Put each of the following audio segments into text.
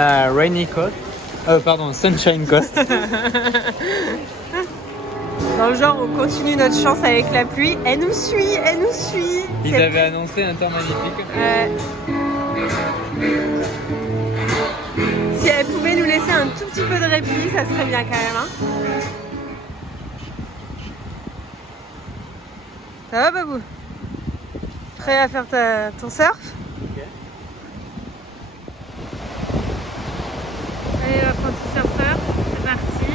a rainy coast. Pardon, sunshine coast. Dans le genre, on continue notre chance avec la pluie. Elle nous suit, elle nous suit. Ils avaient annoncé un temps magnifique. Si elle pouvait nous laisser un tout petit peu de répit, ça serait bien quand même. Hein. Ça va, Babou? Prêt à faire ton surf? Ok. Allez, l'apprenti surfeur, c'est parti.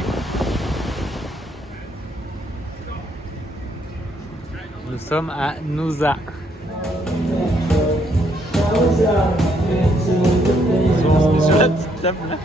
Nous sommes à Nusa. Sur la petite table là.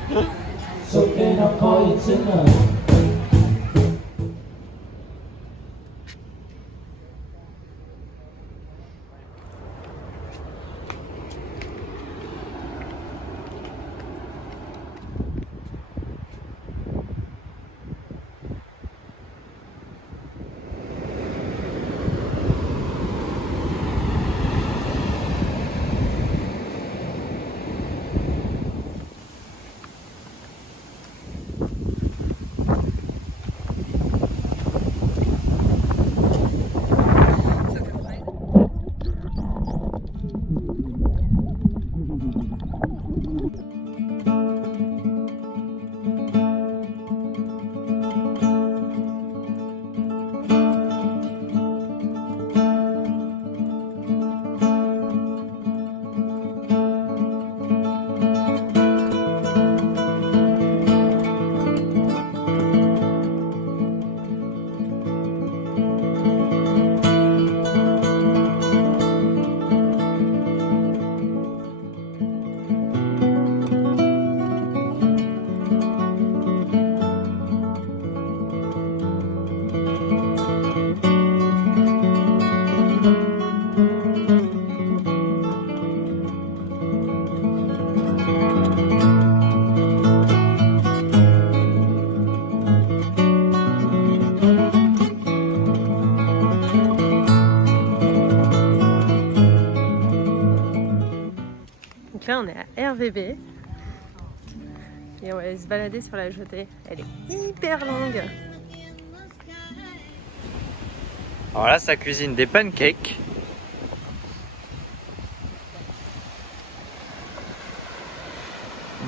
Donc là, on est à RVB. Et on va aller se balader sur la jetée. Elle est hyper longue. Alors là, ça cuisine des pancakes.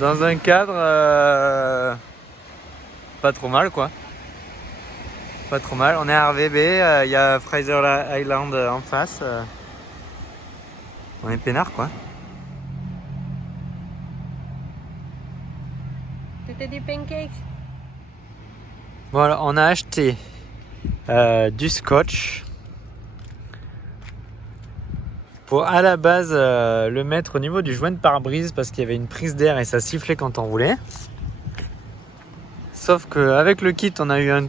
Dans un cadre pas trop mal quoi. Pas trop mal. On est à RVB, il y a Fraser Island en face. On est peinard quoi. C'était des pancakes. Voilà, on a acheté du scotch pour à la base le mettre au niveau du joint de pare-brise parce qu'il y avait une prise d'air et ça sifflait quand on roulait. Sauf qu'avec le kit, on a eu un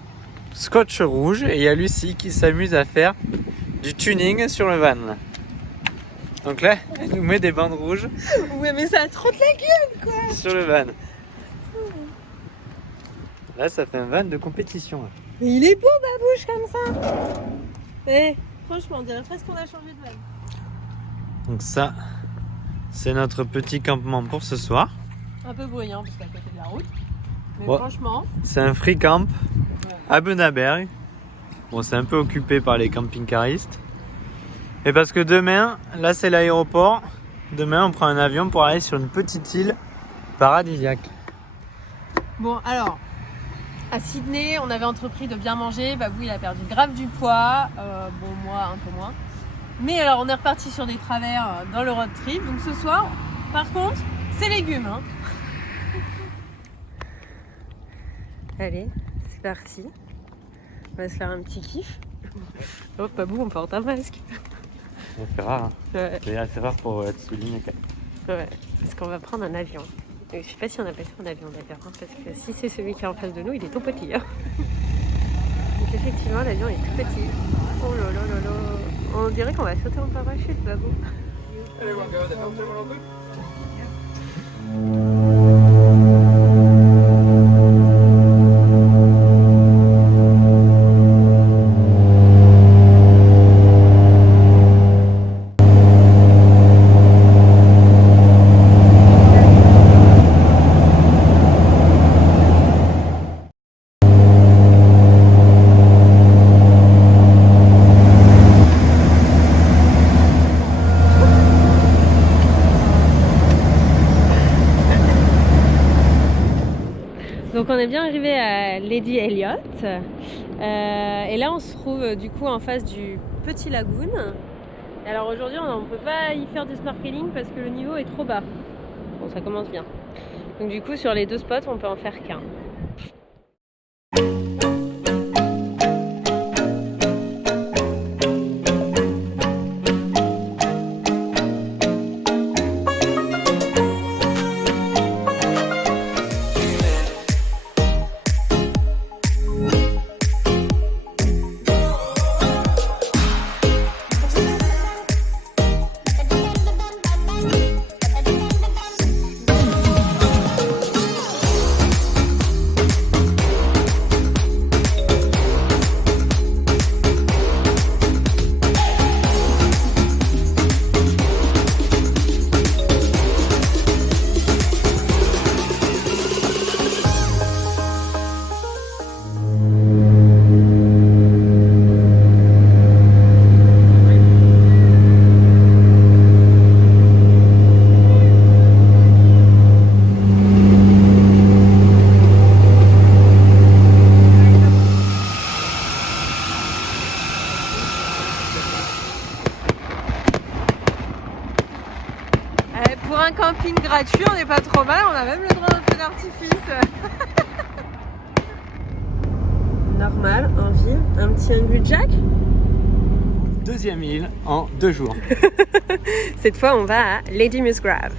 scotch rouge et il y a Lucie qui s'amuse à faire du tuning sur le van. Donc là, elle nous met des bandes rouges. Ouais, mais ça a trop de la gueule, quoi. Sur le van. Là, ça fait un van de compétition. Là. Mais il est beau, Babouche, comme ça. Eh, franchement, on dirait presque qu'on a changé de van. Donc ça, c'est notre petit campement pour ce soir. Un peu bruyant, parce qu'à côté de la route. Mais Ouais. franchement... C'est un free camp à Benaberg. Bon, c'est un peu occupé par les camping-caristes. Et parce que demain, là c'est l'aéroport. Demain, on prend un avion pour aller sur une petite île paradisiaque. Bon, alors... À Sydney, on avait entrepris de bien manger. Babou, il a perdu grave du poids. Bon, moi, un peu moins. Mais alors, on est reparti sur des travers dans le road trip. Donc ce soir, par contre, c'est légumes. Hein. Allez, c'est parti. On va se faire un petit kiff. Oh, Babou, on porte un masque. C'est rare. Hein. Ouais. C'est assez rare pour être souligné. Ouais, parce qu'on va prendre un avion. Je sais pas si on appelle ça un avion d'ailleurs, hein, parce que si c'est celui qui est en face de nous, il est tout petit. Hein. Donc effectivement, l'avion est tout petit. Oh là là là là. On dirait qu'on va sauter en parachute, Babou. Lady Elliot. Et là on se trouve du coup en face du Petit Lagoon. Et alors aujourd'hui on ne peut pas y faire du snorkeling parce que le niveau est trop bas. Bon, ça commence bien. Donc du coup sur les 2 spots on peut en faire qu'un. Pour un camping gratuit, on n'est pas trop mal, on a même le droit au feu d'artifice. Normal, en ville, un petit Angry Jack. 2e île en 2 jours. Cette fois, on va à Lady Musgrave.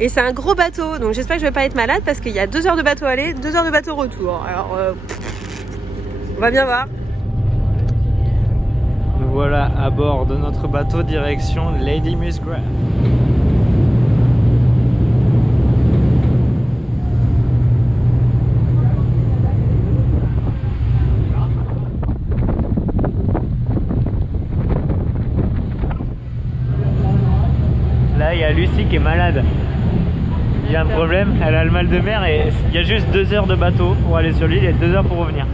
Et c'est un gros bateau, donc j'espère que je vais pas être malade parce qu'il y a 2 heures de bateau aller, 2 heures de bateau retour. Alors, on va bien voir. Nous voilà à bord de notre bateau direction Lady Musgrave. Là, il y a Lucie qui est malade. Il y a un problème, elle a le mal de mer et il y a juste 2 heures de bateau pour aller sur l'île et 2 heures pour revenir.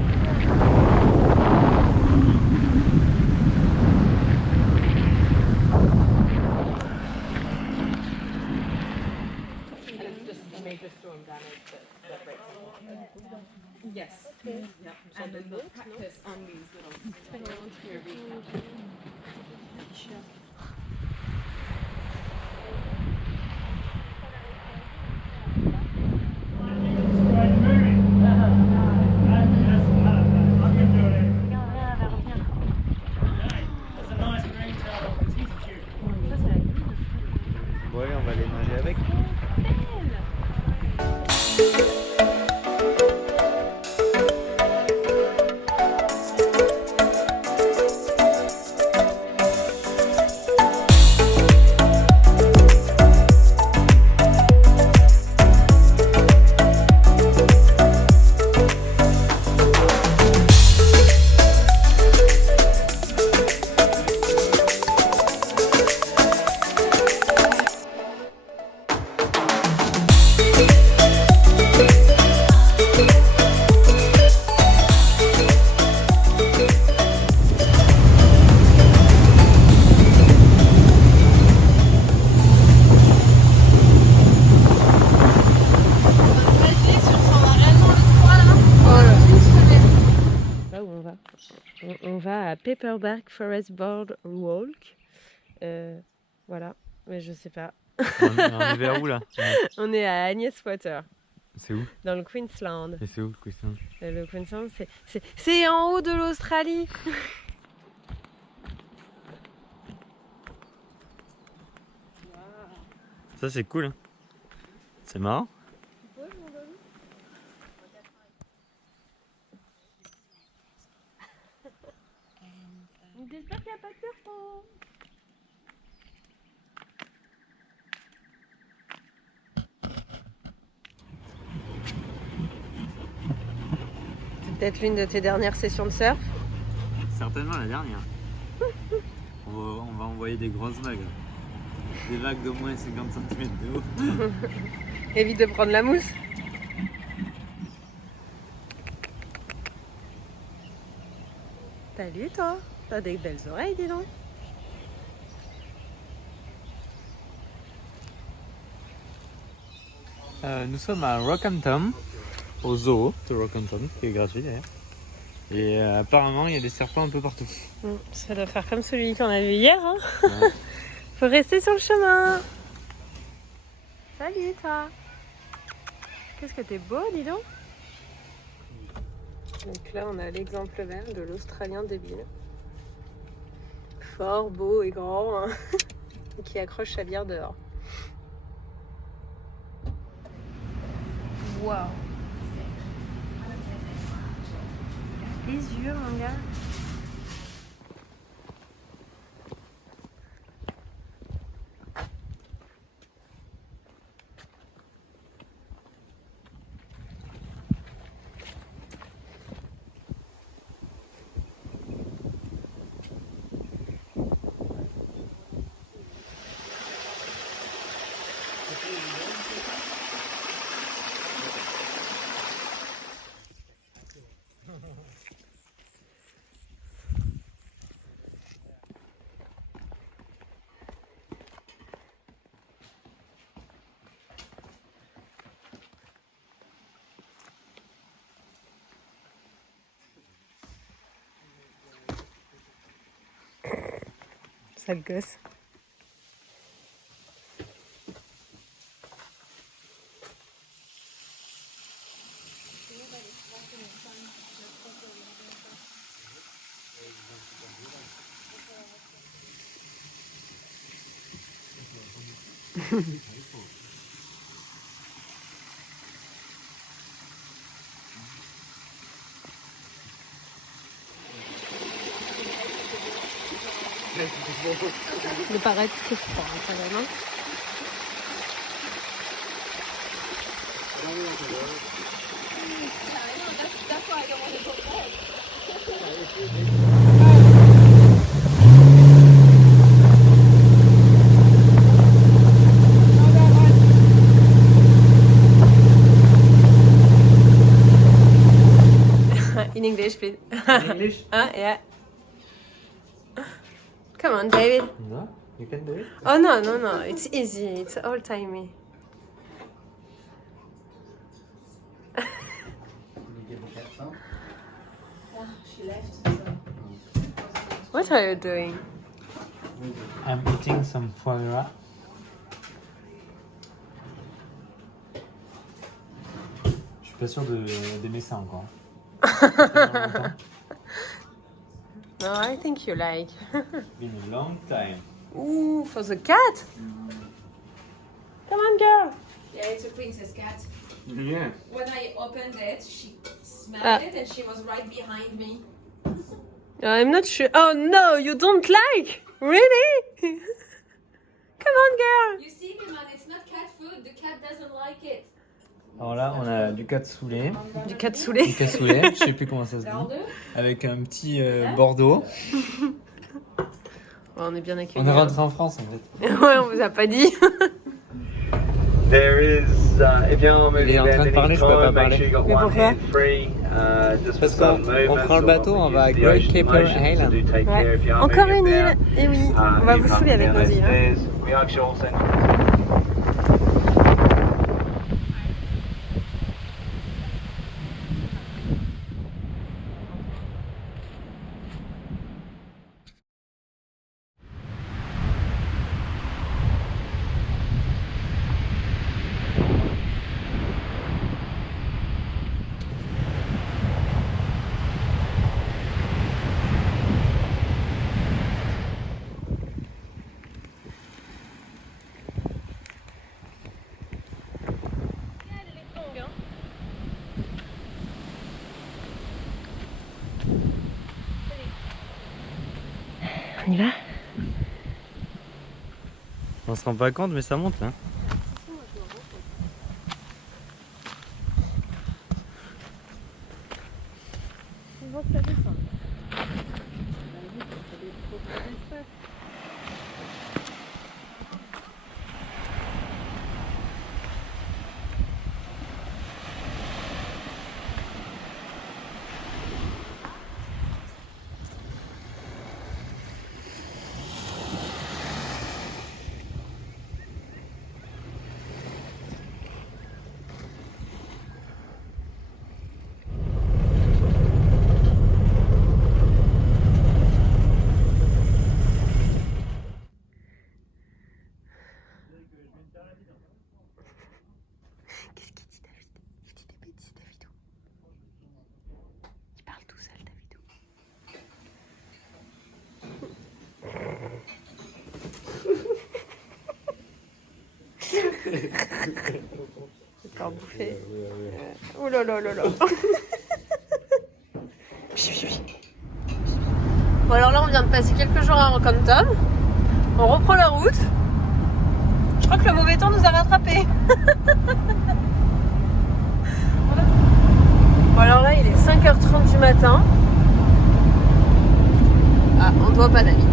Bon allez, on va aller nager avec. On va à Paperback Forest Board Walk. Voilà, mais je sais pas. On est vers où là? On est à Agnès Water. C'est où? Dans le Queensland. Et c'est où le Queensland? Le Queensland, c'est en haut de l'Australie. Ça c'est cool. Hein. C'est marrant. J'espère qu'il n'y a pas de serpent. C'est peut-être l'une de tes dernières sessions de surf. Certainement la dernière. On va envoyer des grosses vagues. Des vagues d'au moins 50 cm de haut. Évite de prendre la mousse. Salut toi, t'as des belles oreilles dis donc. Nous sommes à Rockhampton au zoo de Rockhampton, qui est gratuit d'ailleurs. Et apparemment, il y a des serpents un peu partout. Ça doit faire comme celui qu'on a vu hier. Hein. Ouais. Faut rester sur le chemin. Salut toi. Qu'est-ce que t'es beau, dis donc. Donc là, on a l'exemple même de l'Australien débile. Fort, beau et grand, hein, qui accroche sa bière dehors. Waouh. Les yeux, mon gars. Sale gosse. De paraître très fort, quand même. Hein. In English, please. In English? Yeah. Come on, David. No, you can do it. Oh no, it's easy. It's all timey. What are you doing? I'm eating some foie gras. Je suis pas sûr d'aimer ça encore. No, I think you like. Been a long time. Ooh, for the cat? Come on, girl. Yeah, it's a princess cat. Yeah. When I opened it, she smelled Ah. it and she was right behind me. I'm not sure. Oh no, you don't like? Really? Come on, girl. You see, man, it's not cat food. The cat doesn't like it. Alors là, on a du cassoulet. Du cassoulet. Du cassoulet, je sais plus comment ça se dit. Avec un petit Bordeaux. Ouais, on est bien accueillis. On est rentré en France en fait. Ouais, on vous a pas dit. There is, if you are moving Il est en train de parler, je peux pas make sure parler. you got Mais one pourquoi? hand free. Just Parce for qu'on some movements prend le bateau, or on va à use the Great ocean Keeper motion, so Island. do take care if you are Encore moving une île. down. Et oui, on va You vous come saouler avec down nos those îles. Hein. stairs. We actually also On y va? On se rend pas compte, mais ça monte là. On voit que ça descend. Faire bouffer. Oh là là là là. Bon alors là on vient de passer quelques jours à Rockhampton. On reprend la route. Je crois que le mauvais temps nous a rattrapés. Bon alors là il est 5h30 du matin. Ah on ne voit pas d'amis.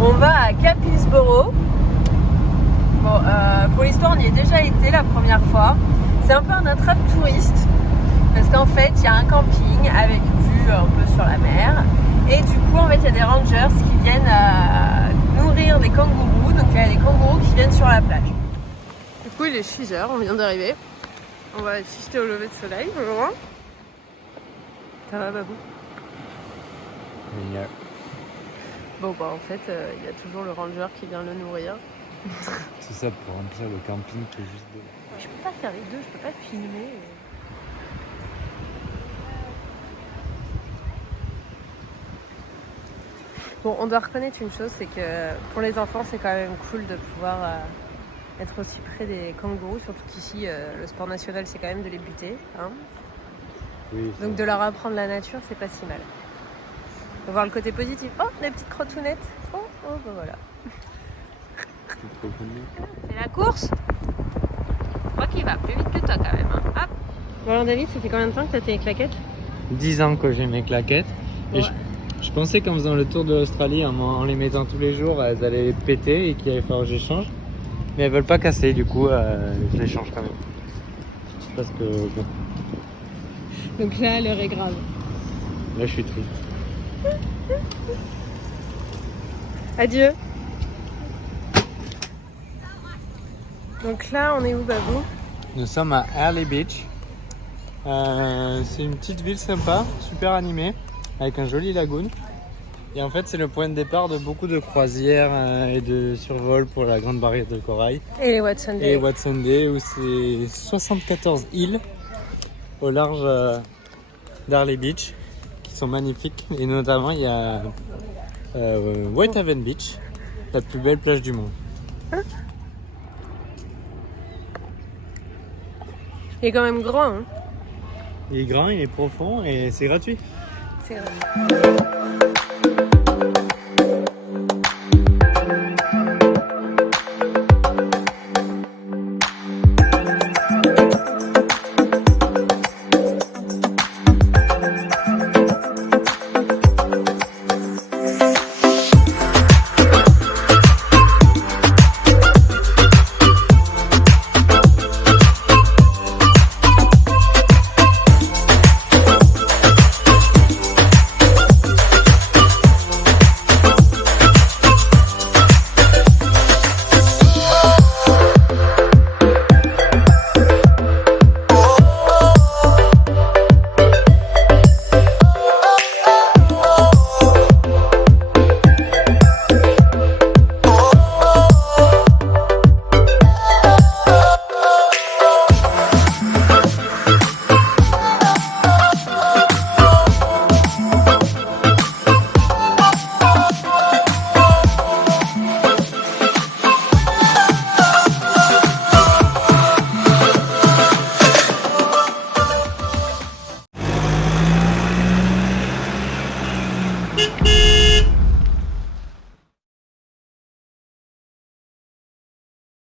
On va à Cap Hillsborough. Bon, pour l'histoire, on y est déjà été la première fois. C'est un peu un attrape touriste parce qu'en fait, il y a un camping avec vue un peu sur la mer. Et du coup, en fait, il y a des rangers qui viennent nourrir des kangourous. Donc, il y a des kangourous qui viennent sur la plage. Du coup, il est 6h, on vient d'arriver. On va assister au lever de soleil, au loin. Ça va, Babou? Génial. Bon, bah, en fait, il y a toujours le ranger qui vient le nourrir. Tout ça pour remplir le camping qui est juste devant. Je peux pas faire les deux, je peux pas filmer. Bon, on doit reconnaître une chose, c'est que pour les enfants, c'est quand même cool de pouvoir être aussi près des kangourous, surtout qu'ici, le sport national, c'est quand même de les buter. Hein. Oui, Donc de leur apprendre la nature, c'est pas si mal. Faut voir le côté positif. Oh, des petites crotounettes. Oh, bah voilà. C'est la course. Je crois qu'il va plus vite que toi quand même. Hein. Hop. Bon alors David, ça fait combien de temps que tu as tes claquettes? 10 ans que j'ai mes claquettes. Ouais. Et je pensais qu'en faisant le tour de l'Australie, en les mettant tous les jours, elles allaient péter et qu'il allait falloir que j'échange. Mais elles veulent pas casser, du coup, je les change quand même. Parce que bon, Donc là, l'heure est grave. là je suis triste. Adieu. Donc là, on est où, Babou? Nous sommes à Early Beach. C'est une petite ville sympa, super animée, avec un joli lagoon. Et en fait, c'est le point de départ de beaucoup de croisières et de survols pour la Grande Barrière de Corail. Et les Watson Day. Et Watson Day, où c'est 74 îles au large d'Early Beach, qui sont magnifiques. Et notamment, il y a Whitehaven Beach, la plus belle plage du monde. Il est quand même grand. Hein. Il est grand, il est profond et c'est gratuit. C'est vrai.